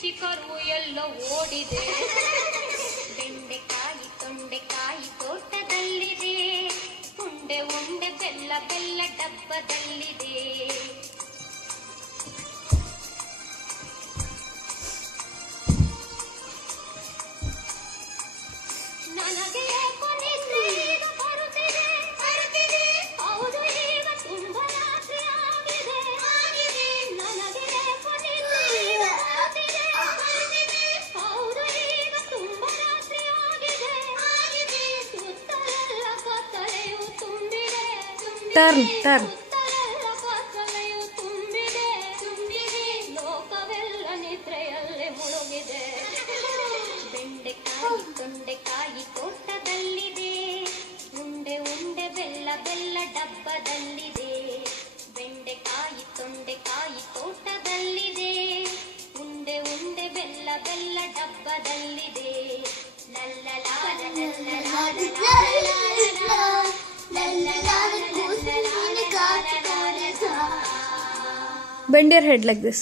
ಚಿಕ್ಕರು ಎಲ್ಲ ಓಡಿದೆ. ಬೆಂಡೆಕಾಯಿ ತೊಂಡೆಕಾಯಿ ತೋಟದಲ್ಲಿದೆ, ಉಂಡೆ ಉಂಡೆ ಬೆಲ್ಲ ಬೆಲ್ಲ ಡಬ್ಬದಲ್ಲಿದೆ. ನನಗೆ ಟರ್ನ್ ಲೋಕವೆಲ್ಲ ನಿದ್ರೆಯಲ್ಲೇ ಮುಳುಗಿದೆ. ಬೆಂಡೆಕಾಯಿ ತೊಂಡೆಕಾಯಿ ತೋಟದಲ್ಲಿದೆ, ಉಂಡೆ ಉಂಡೆ ಬೆಲ್ಲ ಬೆಲ್ಲ ಡಬ್ಬದಲ್ಲಿದೆ. ಬೆಂಡೆಕಾಯಿ ತೊಂಡೆಕಾಯಿ ತೋಟದಲ್ಲಿದೆ, ಉಂಡೆ ಉಂಡೆ ಬೆಲ್ಲ ಬೆಲ್ಲ ಡಬ್ಬದಲ್ಲಿದೆ. Bend your head like this.